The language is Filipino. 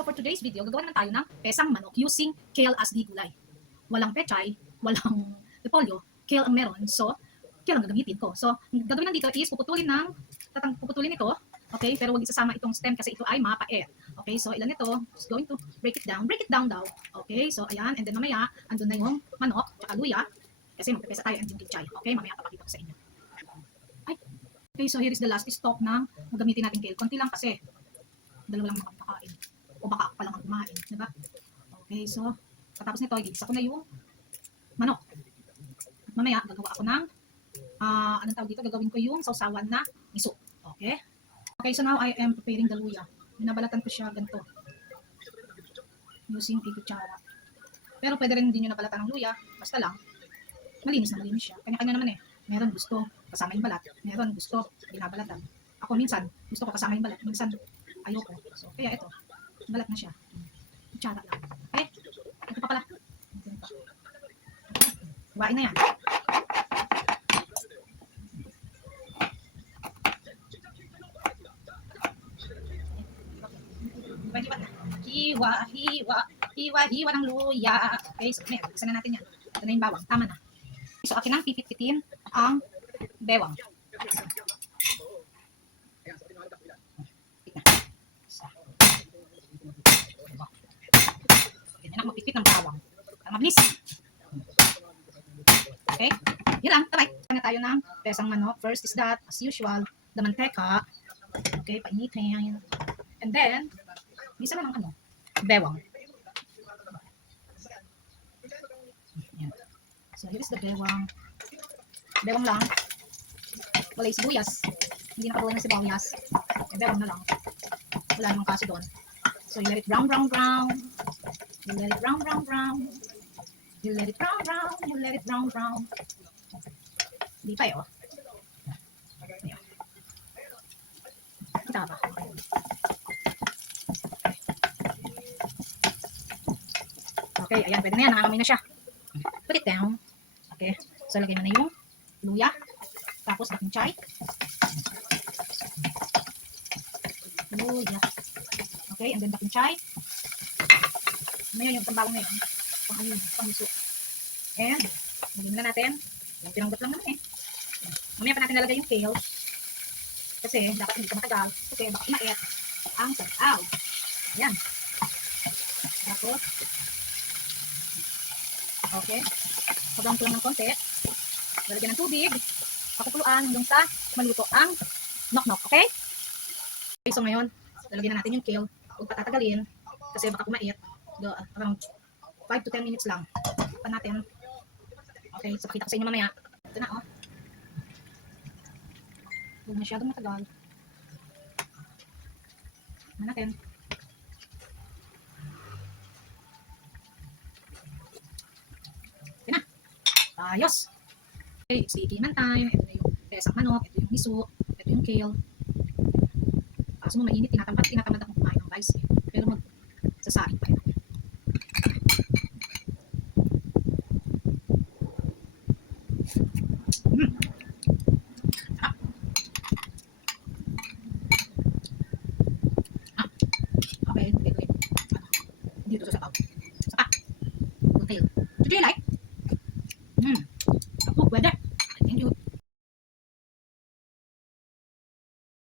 so for today's video, gagawa naman tayo ng pesang manok using kale as the gulay. Walang pechay, walang repolyo, kale ang meron, so kale ang gagamitin ko. So, gagawin nandito is puputulin ito, okay, pero huwag isasama itong stem kasi ito ay mapait. Okay, so ilan ito? Just going to break it down daw. Okay, so ayan, and then mamaya, andun na yung manok, tsaka luya, kasi magpipesa tayo and yung pechay. Okay, mamaya papakita ko sa inyo. Ay, okay, so here is the last stock ng gagamitin natin kale. Konti lang kasi, dalawa lang makakakain. O baka ako pa lang ang kumain, diba? Okay, so, katapos nito, igisa ko na yung manok. At mamaya, gagawa ako ng, anong tawag dito, gagawin ko yung sausawan na miso. Okay? Okay, so now I am preparing the luya. Binabalatan ko siya ganito. Using a kutsara. Pero pwede rin din nyo nabalatan ng luya, basta lang, malinis siya. Kanya-kanya naman eh. Meron gusto kasama yung balat, meron gusto binabalatan. Ako minsan, gusto ko kasama yung balat, minsan ayoko. So, kaya ito, balat na siya. Kutsara lang. Okay? Ito pa pala. Huwain na yan. Hiwa ng luya. Okay, so isa na natin yan. Ito na yung bawang. Tama na. So, akin ang pipit-pitin ang bewang. Ganyan ako magpipit ng bawang. Para mabilis. Okay? Yun lang. Tabay. Na tayo ng pesang manok. First is that, as usual, the manteca. Okay, painitin. And then, isa lang ang bewang. Yan. So, here is the bewang. Bewang lang. Wala yung sibuyas. Hindi nakabuhay ng sibuyas. Bewang na lang. Wala namang kasi doon. So, you let it brown. You let it brown. You let it brown. You let it brown. Hindi pa yun. Ayan. Kita ba? Okay, ayan. Pwede na yan. Nangangamoy na siya. Put it down. Okay. So, lagay mo na yung luya. Tapos, daking chai. Luya. Okay, and then daking chai. Ngayon, yung tambawang na yun. Pang-miso. And, lagyan na natin. Yung pinanggot lang naman eh. Mamaya pa natin nalagay yung kale. Kasi, dapat hindi ka matagal. Kasi, baka mait ang sabaw. Ayan. Tapos, okay. Sobrang tulang ng konti. Lalagyan ng tubig. Pakukuluan hanggang sa maluto ang nok-nok. Okay? Okay, so ngayon, lalagyan na natin yung kale. Huwag patatagalin. Kasi baka kumait. Around 5 to 10 minutes lang. Pa natin. Okay, so pakita ko sa inyo mamaya. Ito na, oh. Huwag masyadong matagal. Tignan natin. Ito na. Ayos. Okay, sticky man time. Ito na yung pesang manok. Ito yung miso. Ito yung kale. Kaso mo mainit. Tinatamad akong kumain ng rice. Pero magsasaing pa ito.